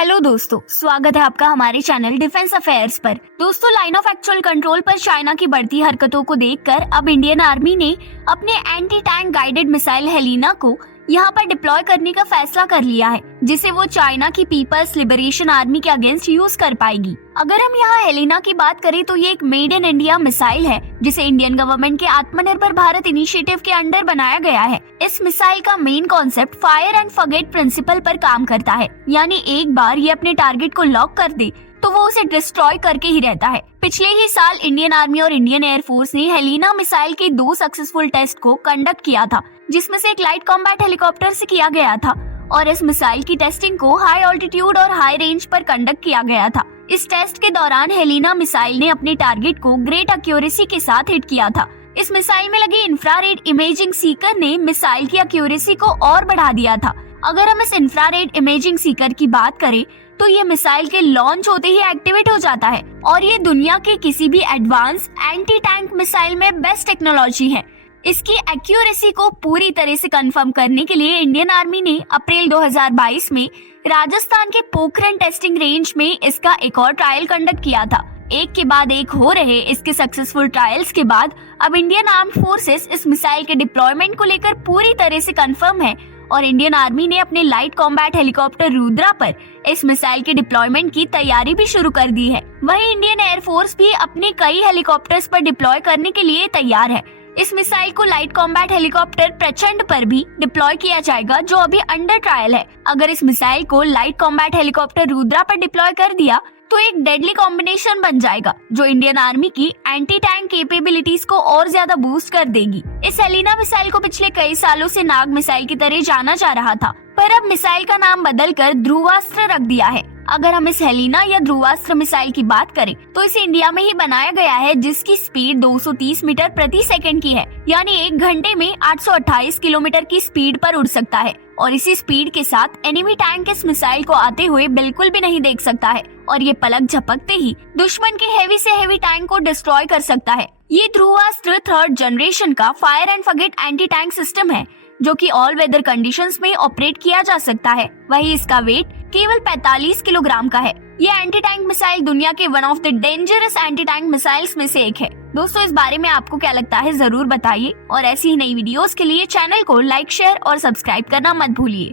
Hello दोस्तों, स्वागत है आपका हमारे चैनल डिफेंस अफेयर्स पर। दोस्तों, लाइन ऑफ एक्चुअल कंट्रोल पर चाइना की बढ़ती हरकतों को देखकर अब इंडियन आर्मी ने अपने anti tank guided missile Helina को यहाँ पर डिप्लॉय करने का फैसला कर लिया है, जिसे वो चाइना की पीपल्स लिबरेशन आर्मी के अगेंस्ट यूज कर पाएगी। अगर हम यहाँ हेलिना की बात करें तो ये एक मेड इन इंडिया मिसाइल है, जिसे इंडियन गवर्नमेंट के आत्मनिर्भर भारत इनिशिएटिव के अंडर बनाया गया है। इस मिसाइल का main concept fire and forget principle पर काम करता है, यानी एक बार ये अपने टारगेट को लॉक कर दे तो वो उसे डिस्ट्रॉय करके ही रहता है। पिछले ही साल इंडियन आर्मी और इंडियन एयरफोर्स ने हेलिना मिसाइल के 2 सक्सेसफुल टेस्ट को कंडक्ट किया था, जिसमें से एक लाइट कॉम्बैट हेलीकॉप्टर से किया गया था और इस मिसाइल की टेस्टिंग को हाई ऑल्टीट्यूड और हाई रेंज पर कंडक्ट किया गया था। इस टेस्ट के दौरान हेलिना मिसाइल ने अपने टारगेट को ग्रेट एक्यूरेसी के साथ हिट किया था। इस मिसाइल में लगे इंफ्रारेड इमेजिंग सीकर ने मिसाइल की एक्यूरेसी को और बढ़ा दिया था। अगर हम इस इंफ्रारेड इमेजिंग सीकर की बात करें तो ये मिसाइल के लॉन्च होते ही एक्टिवेट हो जाता है और ये दुनिया के किसी भी एडवांस एंटी टैंक मिसाइल में बेस्ट टेक्नोलॉजी है। इसकी एक्यूरेसी को पूरी तरह से कंफर्म करने के लिए इंडियन आर्मी ने अप्रैल 2022 में राजस्थान के पोखरण टेस्टिंग रेंज में इसका एक और ट्रायल कंडक्ट किया था। एक के बाद एक हो रहे इसके सक्सेसफुल ट्रायल्स के बाद अब इंडियन आर्म्ड फोर्सेस इस मिसाइल के डिप्लॉयमेंट को लेकर पूरी तरह से कंफर्म है और इंडियन आर्मी ने अपने लाइट कॉम्बैट हेलीकॉप्टर रुद्रा पर इस मिसाइल के डिप्लॉयमेंट की तैयारी भी शुरू कर दी है। वहीं इंडियन एयरफोर्स भी अपने कई हेलीकॉप्टर्स पर डिप्लॉय करने के लिए तैयार है। इस मिसाइल को लाइट कॉम्बैट हेलीकॉप्टर प्रचंड पर भी डिप्लॉय किया जाएगा, जो अभी अंडर ट्रायल है। अगर इस मिसाइल को लाइट कॉम्बैट हेलीकॉप्टर रुद्रा पर डिप्लॉय कर दिया तो एक डेडली कॉम्बिनेशन बन जाएगा, जो इंडियन आर्मी की एंटी टैंक कैपेबिलिटीज को और ज्यादा बूस्ट कर देगी। इस हेलिना मिसाइल को पिछले कई सालों से नाग मिसाइल की तरह जाना जा रहा था, पर अब मिसाइल का नाम बदलकर ध्रुवास्त्र रख दिया है। अगर हम इस हेलिना या ध्रुवास्त्र मिसाइल की बात करें तो इसे इंडिया में ही बनाया गया है, जिसकी स्पीड 230 मीटर प्रति सेकंड की है, यानी 1 घंटे में 828 किलोमीटर की स्पीड पर उड़ सकता है और इसी स्पीड के साथ एनिमी टैंक इस मिसाइल को आते हुए बिल्कुल भी नहीं देख सकता है और ये पलक झपकते ही दुश्मन के हेवी से हेवी टैंक को डिस्ट्रॉय कर सकता है। ये ध्रुवास्त्र 3rd जनरेशन का fire and forget anti tank system है, जो कि ऑल वेदर कंडीशंस में ऑपरेट किया जा सकता है। वही इसका वेट केवल 45 किलोग्राम का है। ये एंटी टैंक मिसाइल दुनिया के one of the dangerous anti tank missiles में से एक है। दोस्तों, इस बारे में आपको क्या लगता है जरूर बताइए और ऐसी ही नई वीडियोस के लिए चैनल को लाइक, शेयर और सब्सक्राइब करना मत भूलिए।